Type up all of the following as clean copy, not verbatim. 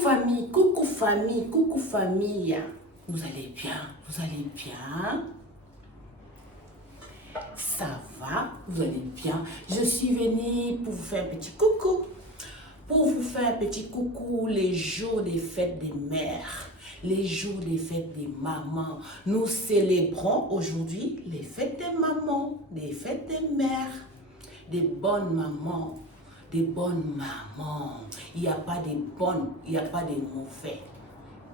coucou famille, coucou famille. Vous allez bien, vous allez bien? Ça va, vous allez bien? Je suis venue pour vous faire un petit coucou. Pour vous faire un petit coucou les jours des fêtes des mères, les jours des fêtes des mamans. Nous célébrons aujourd'hui les fêtes des mamans, les fêtes des mères, des bonnes mamans. Des bonnes mamans. Il n'y a pas de bonnes, il n'y a pas de mauvais.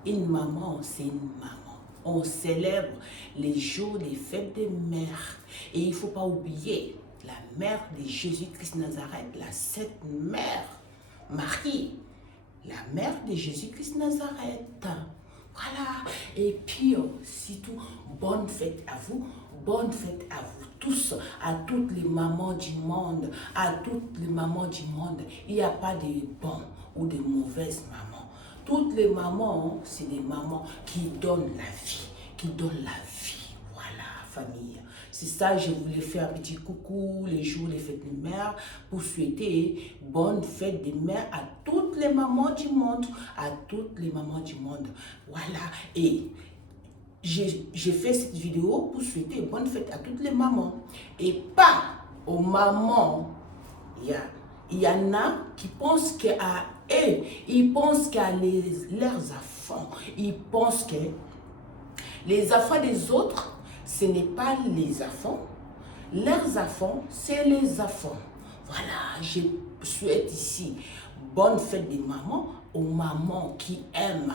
Une maman, c'est une maman. On célèbre les jours des fêtes des mères. Et il ne faut pas oublier la mère de Jésus-Christ Nazareth, la Sainte Mère, Marie, la mère de Jésus-Christ Nazareth. Voilà. Et puis, surtout, bonne fête à vous. Bonne fête à vous tous, à toutes les mamans du monde, à toutes les mamans du monde. Il n'y a pas de bonnes ou de mauvaises mamans. Toutes les mamans, c'est des mamans qui donnent la vie, qui donnent la vie. Voilà, famille. C'est ça, je voulais faire un petit coucou les jours des fêtes des mères pour souhaiter bonne fête des mères à toutes les mamans du monde, à toutes les mamans du monde. Voilà, et j'ai fait cette vidéo pour souhaiter bonne fête à toutes les mamans et pas aux mamans. Il y en a qui pensent qu'à eux, ils pensent qu'à leurs enfants, ils pensent que les enfants des autres, ce n'est pas les enfants, leurs enfants, c'est les enfants. Voilà, je souhaite ici bonne fête des mamans aux mamans qui aiment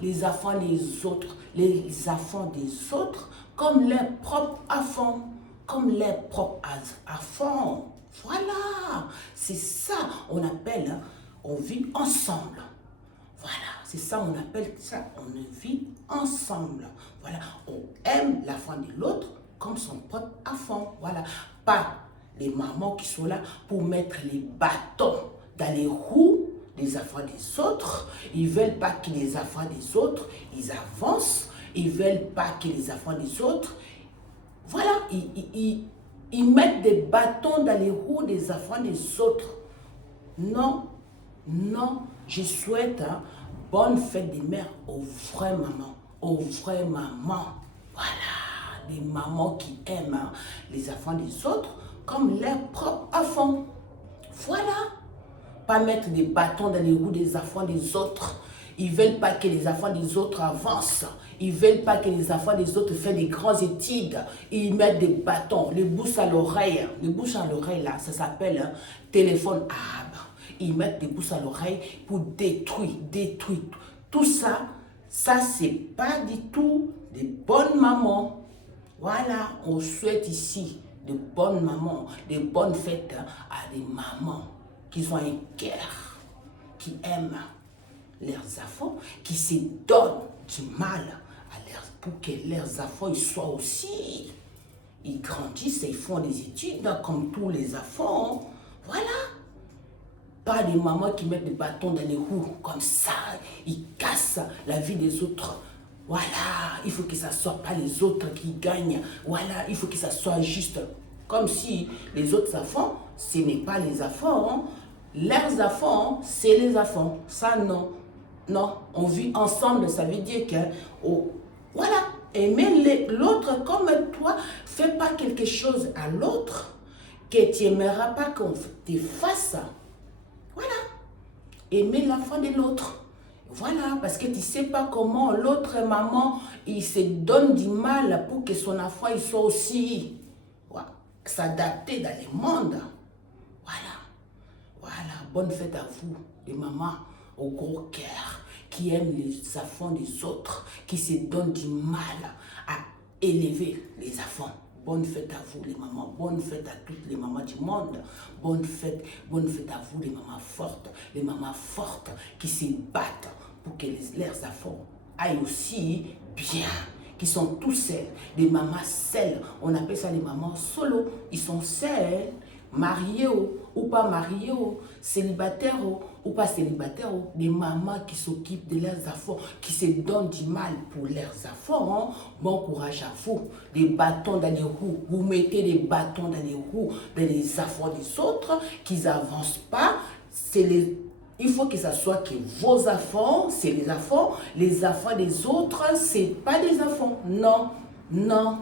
les enfants des autres, comme leurs propres enfants, Voilà, c'est ça, on appelle, on vit ensemble. Voilà, c'est ça, on appelle ça, on vit ensemble. Voilà, on aime l'enfant de l'autre comme son propre enfant. Voilà, pas les mamans qui sont là pour mettre les bâtons dans les roues des enfants des autres. Ils ne veulent pas que les enfants des autres, ils avancent. Ils ne veulent pas que les enfants des autres, voilà, ils mettent des bâtons dans les roues des enfants des autres. Non, non, je souhaite bonne fête des mères aux vraies mamans, Voilà, des mamans qui aiment les enfants des autres comme leurs propres enfants. Voilà. Pas mettre des bâtons dans les roues des enfants des autres. Ils ne veulent pas que les enfants des autres avancent. Ils ne veulent pas que les enfants des autres fassent des grandes études. Ils mettent des bâtons, les bouches à l'oreille. Les bouches à l'oreille, là, ça s'appelle téléphone arabe. Ils mettent des bouches à l'oreille pour détruire. Tout ça, c'est pas du tout des bonnes mamans. Voilà, on souhaite ici de bonnes mamans, de bonnes fêtes à des mamans qui ont un cœur, qui aiment leurs enfants, qui se donnent du mal pour que leurs enfants ils soient aussi. Ils grandissent et ils font des études comme tous les enfants. Voilà. Pas des mamans qui mettent des bâtons dans les roues comme ça. Ils cassent la vie des autres. Voilà. Il faut que ça ne soit pas les autres qui gagnent. Voilà. Il faut que ça soit juste. Comme si les autres enfants, ce n'est pas les enfants. Leurs enfants, c'est les enfants. Ça, non. Non, on vit ensemble, ça veut dire que, voilà, aimer l'autre comme toi, fais pas quelque chose à l'autre que tu n'aimeras pas qu'on te fasse. Voilà, aimer l'enfant de l'autre. Voilà, parce que tu ne sais pas comment l'autre maman, il se donne du mal pour que son enfant il soit aussi, voilà, s'adapter dans le monde. Voilà, bonne fête à vous, les mamans au gros cœur, qui aiment les enfants des autres, qui se donnent du mal à élever les enfants. Bonne fête à vous les mamans, bonne fête à toutes les mamans du monde. Bonne fête à vous les mamans fortes qui se battent pour que leurs enfants aillent aussi bien, qui sont tous seuls, des mamans seules, on appelle ça les mamans solo, ils sont seuls, mariés ou pas mariés, célibataires ou pas célibataires, des mamans qui s'occupent de leurs enfants, qui se donnent du mal pour leurs enfants. Bon courage à vous. Des bâtons dans les roues, vous mettez des bâtons dans les roues, dans les enfants des autres, qu'ils n'avancent pas, il faut que ça soit que vos enfants, c'est les enfants des autres, c'est pas des enfants. Non, non.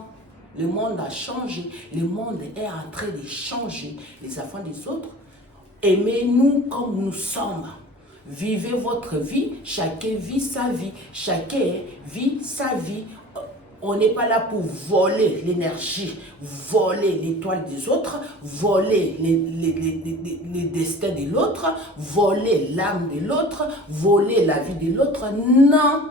Le monde a changé, le monde est en train de changer. Les enfants des autres, aimez-nous comme nous sommes. Vivez votre vie, chacun vit sa vie, chacun vit sa vie. On n'est pas là pour voler l'énergie, voler l'étoile des autres, voler les destins de l'autre, voler l'âme de l'autre, voler la vie de l'autre. Non,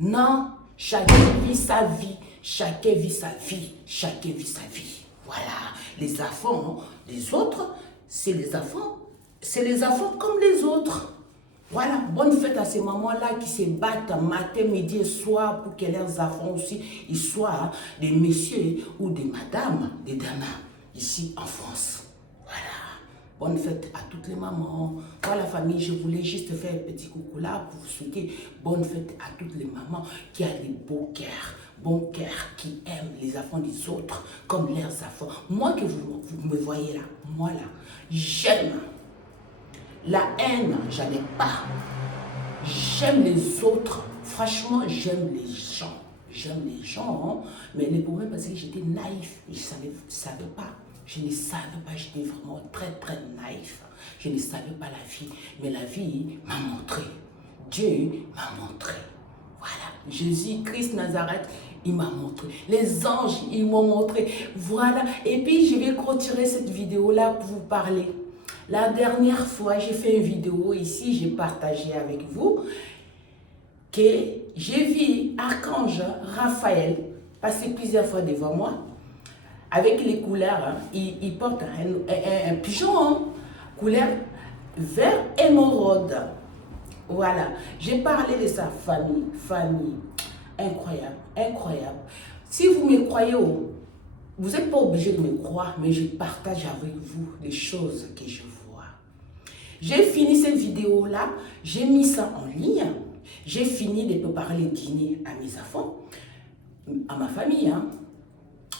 non, chacun vit sa vie, chacun vit sa vie, chacun vit sa vie. Voilà, les enfants des autres, c'est les enfants comme les autres. Voilà, bonne fête à ces mamans-là qui se battent matin, midi et soir pour que leurs enfants aussi, ils soient des messieurs ou des madames, des dames, ici en France. Voilà, bonne fête à toutes les mamans. Voilà la famille, je voulais juste faire un petit coucou là pour vous souhaiter bonne fête à toutes les mamans qui ont des beaux cœurs. Bon cœur, qui aiment les enfants des autres comme leurs enfants. Moi que vous me voyez là, moi là, j'aime. La haine, j'en ai pas. J'aime les autres. Franchement, j'aime les gens. J'aime les gens, mais le problème, parce que j'étais naïf. Je ne savais pas. Je ne savais pas. J'étais vraiment très, très naïf. Je ne savais pas la vie. Mais la vie m'a montré. Dieu m'a montré. Voilà. Jésus, Christ, Nazareth, il m'a montré. Les anges, ils m'ont montré. Voilà. Et puis, je vais clôturer cette vidéo-là pour vous parler. La dernière fois, j'ai fait une vidéo ici, j'ai partagé avec vous que j'ai vu Archange Raphaël passer plusieurs fois devant moi avec les couleurs. Hein. Il porte un pigeon, hein, couleur vert émeraude. Voilà, j'ai parlé de sa famille, incroyable, incroyable. Si vous me croyez, vous n'êtes pas obligé de me croire, mais je partage avec vous les choses que je vois. J'ai fini cette vidéo-là, j'ai mis ça en ligne, j'ai fini de préparer le dîner à mes enfants, à ma famille. Hein.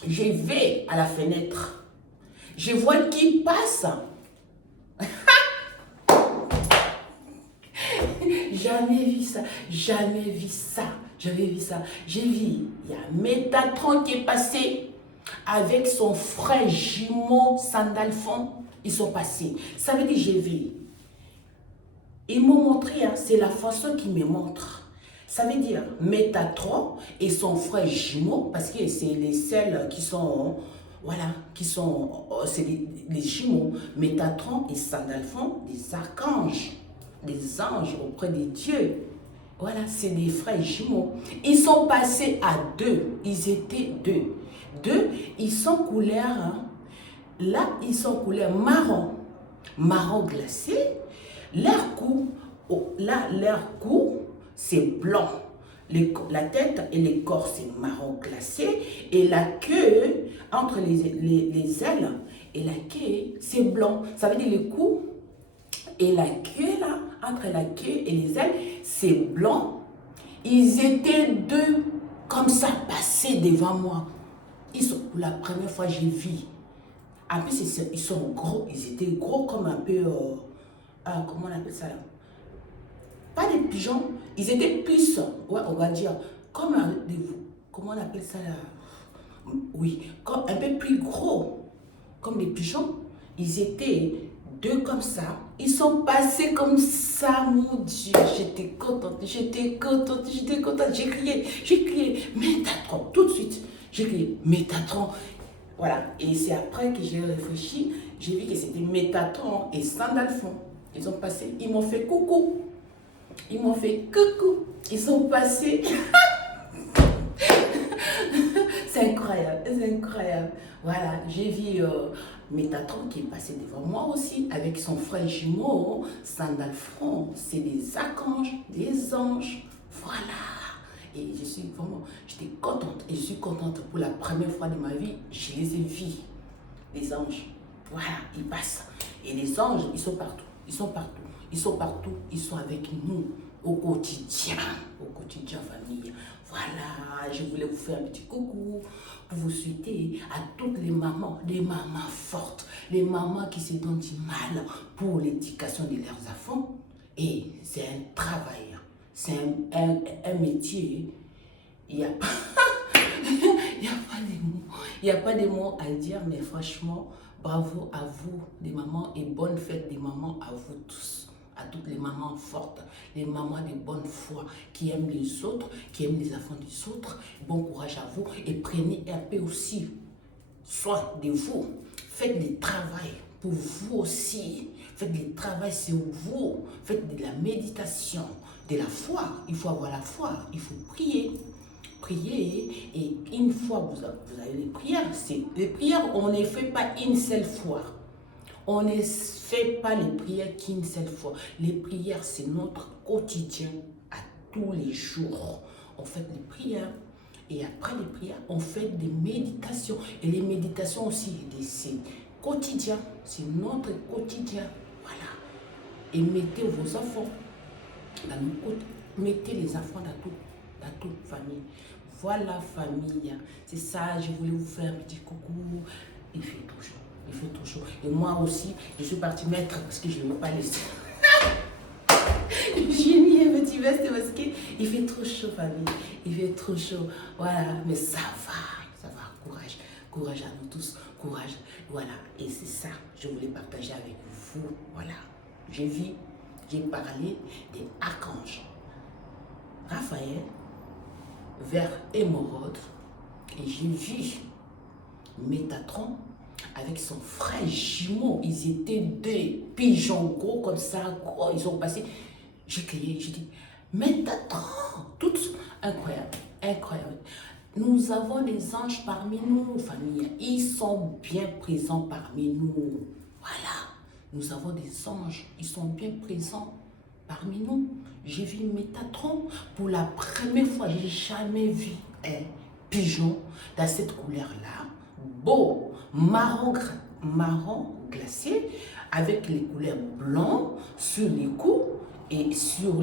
Je vais à la fenêtre, je vois qui passe. Jamais vu ça, jamais vu ça, jamais vu ça. J'ai vu, il y a Métatron qui est passé avec son frère jumeau Sandalphon. Ils sont passés. Ça veut dire j'ai vu. Ils m'ont montré, hein, c'est la façon qu'ils me montrent. Ça veut dire Métatron et son frère jumeau, parce que c'est les seuls qui sont, voilà, qui sont, c'est les jumeaux. Métatron et Sandalphon, des archanges, des anges auprès de Dieu. Voilà, c'est des frères jumeaux. Ils sont passés à deux. Ils étaient deux. Deux, ils sont couleur, hein, là, ils sont couleur marron. Marron glacé. Leur cou, là, leur cou, c'est blanc. La tête et le corps, c'est marron glacé. Et la queue, entre les ailes et la queue, c'est blanc. Ça veut dire le cou et la queue, là, entre la queue et les ailes, c'est blanc. Ils étaient deux comme ça, passés devant moi. Pour la première fois, j'ai vu. En plus, ils sont gros. Ils étaient gros comme un peu... comment on appelle ça là? Pas des pigeons. Ils étaient plus, ouais, on va dire, comme comment on appelle ça là? Oui, comme un peu plus gros. Comme des pigeons. Ils étaient deux comme ça. Ils sont passés comme ça, mon Dieu. J'étais contente, j'ai crié, Métatron, tout de suite. J'ai crié, Métatron. Voilà, et c'est après que j'ai réfléchi, j'ai vu que c'était Métatron et Sandalphon. Ils ont passé, ils m'ont fait coucou. Ils m'ont fait coucou. Ils sont passés. C'est incroyable, c'est incroyable. Voilà, j'ai vu Métatron qui est passé devant moi aussi, avec son frère jumeau, Sandalphon. C'est des archanges, des anges. Voilà. Et j'étais contente. Et je suis contente pour la première fois de ma vie, je les ai vus. Les anges. Voilà, ils passent. Et les anges, ils sont partout. Ils sont partout. Ils sont partout. Ils sont avec nous. au quotidien, famille. Voilà, je voulais vous faire un petit coucou pour vous souhaiter à toutes les mamans fortes, les mamans qui se donnent du mal pour l'éducation de leurs enfants. Et c'est un travail, c'est un métier. Il n'y a pas, il n'y a pas de mots à dire, mais franchement, bravo à vous, les mamans, et bonne fête des mamans à vous tous, à toutes les mamans fortes, les mamans de bonne foi, qui aiment les autres, qui aiment les enfants des autres. Bon courage à vous et prenez un peu aussi soin de vous. Faites du travail pour vous aussi. Faites du travail sur vous. Faites de la méditation, de la foi. Il faut avoir la foi, il faut prier. Prier, et une fois vous avez les prières, on ne les fait pas une seule fois. On ne fait pas les prières qu'une seule fois. Les prières, c'est notre quotidien à tous les jours. On fait les prières et après les prières, on fait des méditations. Et les méditations aussi, c'est quotidien, c'est notre quotidien. Voilà. Et mettez vos enfants dans nos côtes, mettez les enfants dans toute famille. Voilà, famille, c'est ça, je voulais vous faire un petit coucou. Il fait trop chaud, il fait trop chaud. Et moi aussi, je suis partie mettre parce que je ne veux pas laisser. J'ai mis un petit veste parce qu'il fait trop chaud, famille. Il fait trop chaud. Voilà, mais ça va, courage. Courage à nous tous, courage. Voilà, et c'est ça, je voulais partager avec vous. Voilà, j'ai parlé des archanges. Raphaël, vers émeraude, et j'ai vu Métatron avec son frère jumeau. Ils étaient deux pigeons gros comme ça, gros. Ils ont passé. J'ai crié, j'ai dit Métatron, tout incroyable. Nous avons des anges parmi nous, famille. Ils sont bien présents parmi nous. Voilà, nous avons des anges, ils sont bien présents parmi nous. J'ai vu Métatron pour la première fois. Je n'ai jamais vu un pigeon dans cette couleur-là. Beau, marron glacé, avec les couleurs blancs sur les coups et sur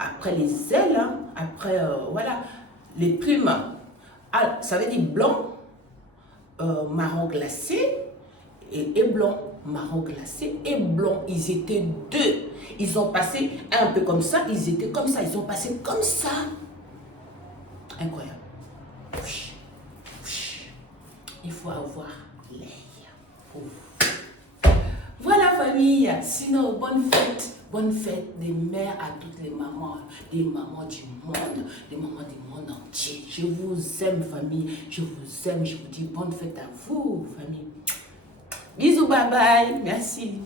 après les ailes, hein, après, voilà, les plumes. Ah, ça veut dire blanc, marron glacé et blanc. Marron glacé et blanc, ils étaient deux. Ils ont passé un peu comme ça, ils étaient comme ça, ils ont passé comme ça. Incroyable. Il faut avoir l'œil. Voilà, famille. Sinon, bonne fête des mères à toutes les mamans du monde, des mamans du monde entier. Je vous aime, famille. Je vous aime. Je vous dis bonne fête à vous, famille. Bisous, bye bye. Merci.